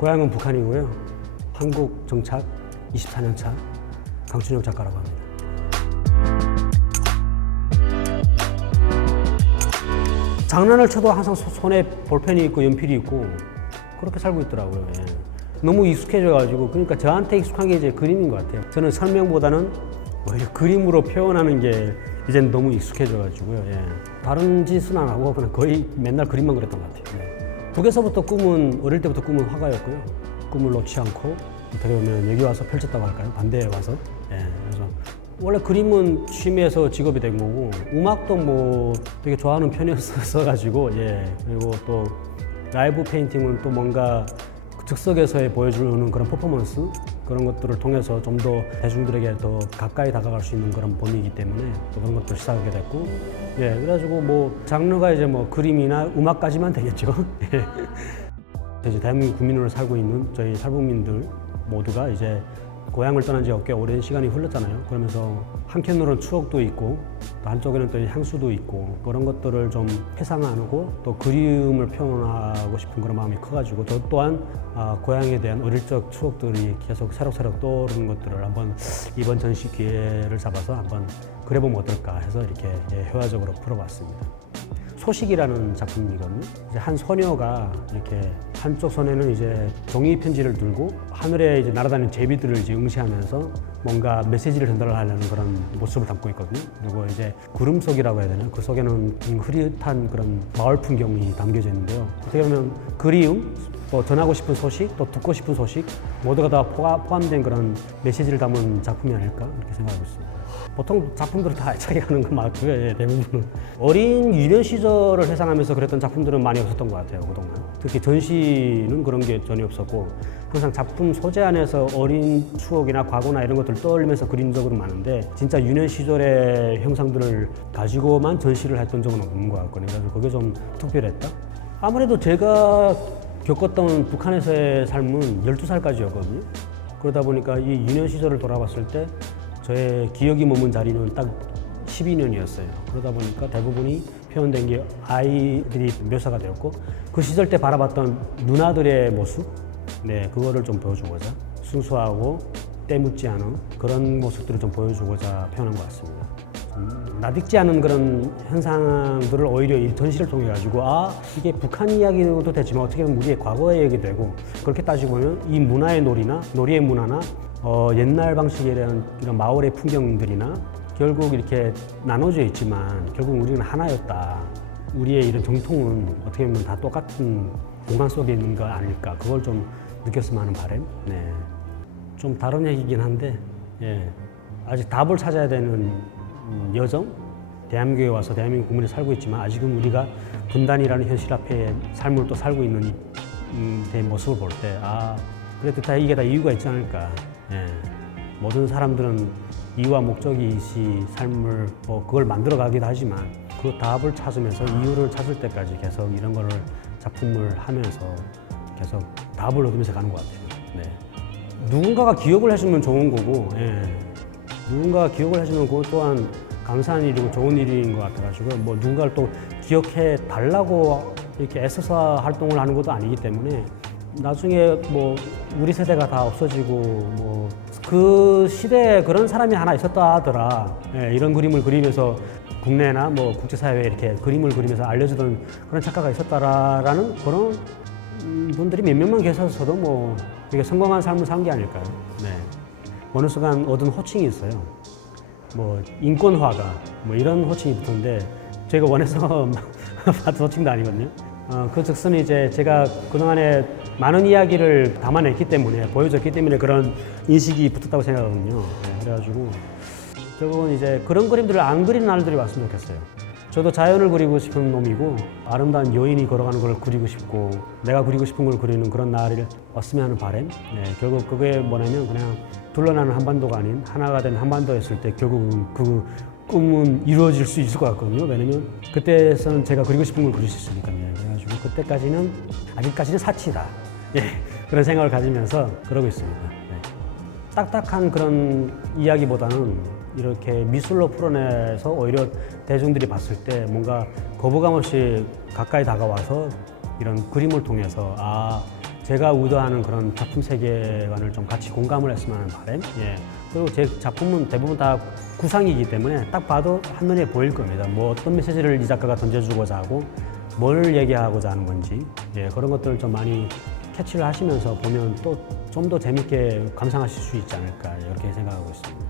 고향은 북한이고요. 한국 정착 24년 차 강춘혁 작가라고 합니다. 장난을 쳐도 항상 손에 볼펜이 있고 연필이 있고 그렇게 살고 있더라고요. 예. 너무 익숙해져가지고 그러니까 저한테 익숙한 게 이제 그림인 것 같아요. 저는 설명보다는 오히려 그림으로 표현하는 게 이제는 너무 익숙해져가지고요. 예. 다른 짓은 안 하고 그냥 거의 맨날 그림만 그렸던 것 같아요. 네. 북에서부터 어릴 때부터 꿈은 화가였고요. 꿈을 놓지 않고 어떻게 보면 여기 와서 펼쳤다고 할까요? 반대에 와서. 예. 그래서 원래 그림은 취미에서 직업이 된 거고 음악도 뭐 되게 좋아하는 편이었어가지고 예. 그리고 또 라이브 페인팅은 또 뭔가 즉석에서의 보여주는 그런 퍼포먼스 그런 것들을 통해서 좀 더 대중들에게 더 가까이 다가갈 수 있는 그런 범위이기 때문에 또 그런 것도 시작하게 됐고 예 그래가지고 뭐 장르가 이제 뭐 그림이나 음악까지만 되겠죠. 예. 이제 대한민국 국민으로 살고 있는 저희 탈북민들 모두가 이제 고향을 떠난 지 꽤 오랜 시간이 흘렀잖아요. 그러면서 한켠으로는 추억도 있고 또 한쪽에는 또 향수도 있고 그런 것들을 좀 회상하고 또 그리움을 표현하고 싶은 그런 마음이 커가지고 저 또한 고향에 대한 어릴 적 추억들이 계속 새록새록 떠오르는 것들을 한번 이번 전시 기회를 잡아서 한번 그려보면 어떨까 해서 이렇게 회화적으로 풀어봤습니다. 소식이라는 작품이거든요. 이제 한 소녀가 이렇게 한쪽 손에는 이제 종이 편지를 들고 하늘에 이제 날아다니는 제비들을 이제 응시하면서 뭔가 메시지를 전달하려는 그런 모습을 담고 있거든요. 그리고 이제 구름 속이라고 해야 되나? 그 속에는 흐릿한 그런 마을 풍경이 담겨져 있는데요. 어떻게 보면 그리움, 또 전하고 싶은 소식, 또 듣고 싶은 소식 모두가 다 포함된 그런 메시지를 담은 작품이 아닐까 이렇게 생각하고 있습니다. 보통 작품들은 다 알차게 가는 건 맞고요. 예, 대부분은 어린 유년 시절을 회상하면서 그랬던 작품들은 많이 없었던 것 같아요. 그동안 특히 전시는 그런 게 전혀 없었고 항상 작품 소재 안에서 어린 추억이나 과거나 이런 것들을 떠올리면서 그린 적은 많은데 진짜 유년 시절의 형상들을 가지고만 전시를 했던 적은 없는 것 같거든요. 그래서 그게 좀 특별했다. 아무래도 제가 겪었던 북한에서의 삶은 12살까지였거든요. 그러다 보니까 이 유년 시절을 돌아봤을 때 저의 기억이 머문 자리는 딱 12년이었어요. 그러다 보니까 대부분이 표현된 게 아이들이 묘사가 되었고 그 시절 때 바라봤던 누나들의 모습, 네 그거를 좀 보여주고자 순수하고 때묻지 않은 그런 모습들을 좀 보여주고자 표현한 것 같습니다. 낯익지 않은 그런 현상들을 오히려 이 전시를 통해 가지고 이게 북한 이야기도 되지만 어떻게 보면 우리의 과거의 얘기도 되고 그렇게 따지고 보면 이 문화의 놀이의 문화나 옛날 방식에 대한 이런 마을의 풍경들이나 결국 이렇게 나눠져 있지만 결국 우리는 하나였다. 우리의 이런 정통은 어떻게 보면 다 똑같은 공간 속에 있는 거 아닐까. 그걸 좀 느꼈으면 하는 바람. 네. 좀 다른 얘기긴 한데 예. 아직 답을 찾아야 되는 여정. 대한민국에 와서 대한민국 국민이 살고 있지만 아직은 우리가 분단이라는 현실 앞에 삶을 또 살고 있는 내 모습을 볼 때 그래도 이게 다 이유가 있지 않을까. 예. 모든 사람들은 이유와 목적이 있이 삶을 그걸 만들어 가기도 하지만 그 답을 찾으면서 이유를 찾을 때까지 계속 이런 거를 작품을 하면서 계속 답을 얻으면서 가는 것 같아요. 네. 누군가가 기억을 해주면 좋은 거고 예. 누군가가 기억을 해주면 그것 또한 감사한 일이고 좋은 일인 것 같아가지고 뭐 누군가를 또 기억해 달라고 이렇게 애써서 활동을 하는 것도 아니기 때문에 나중에 뭐 우리 세대가 다 없어지고 뭐 그 시대에 그런 사람이 하나 있었다 하더라. 예, 이런 그림을 그리면서 국내나 뭐 국제사회에 이렇게 그림을 그리면서 알려주던 그런 작가가 있었다라는 그런 분들이 몇 명만 계셔서도 뭐 되게 성공한 삶을 산 게 아닐까요? 네. 어느 순간 얻은 호칭이 있어요. 뭐 인권화가 뭐 이런 호칭이 붙었는데 제가 원해서 받은 호칭도 아니거든요. 그 즉슨 이제 제가 그동안에 많은 이야기를 담아냈기 때문에 보여줬기 때문에 그런 인식이 붙었다고 생각하거든요. 네, 그래가지고 결국은 이제 그런 그림들을 안 그리는 날들이 왔으면 좋겠어요. 저도 자연을 그리고 싶은 놈이고 아름다운 여인이 걸어가는 걸 그리고 싶고 내가 그리고 싶은 걸 그리는 그런 날이 왔으면 하는 바람. 네, 결국 그게 뭐냐면 그냥 둘러나는 한반도가 아닌 하나가 된 한반도였을 때 결국은 그 꿈은 이루어질 수 있을 것 같거든요. 왜냐면 그때에서는 제가 그리고 싶은 걸 그릴 수 있으니까요. 그래가지고 그때까지는 아직까지는 사치다. 예, 그런 생각을 가지면서 그러고 있습니다. 네. 딱딱한 그런 이야기보다는 이렇게 미술로 풀어내서 오히려 대중들이 봤을 때 뭔가 거부감 없이 가까이 다가와서 이런 그림을 통해서 제가 의도하는 그런 작품 세계관을 좀 같이 공감을 했으면 하는 바람. 예. 그리고 제 작품은 대부분 다 구상이기 때문에 딱 봐도 한눈에 보일 겁니다. 뭐 어떤 메시지를 이 작가가 던져주고자 하고 뭘 얘기하고자 하는 건지, 예, 그런 것들을 좀 많이 캐치를 하시면서 보면 또 좀 더 재밌게 감상하실 수 있지 않을까 이렇게 생각하고 있습니다.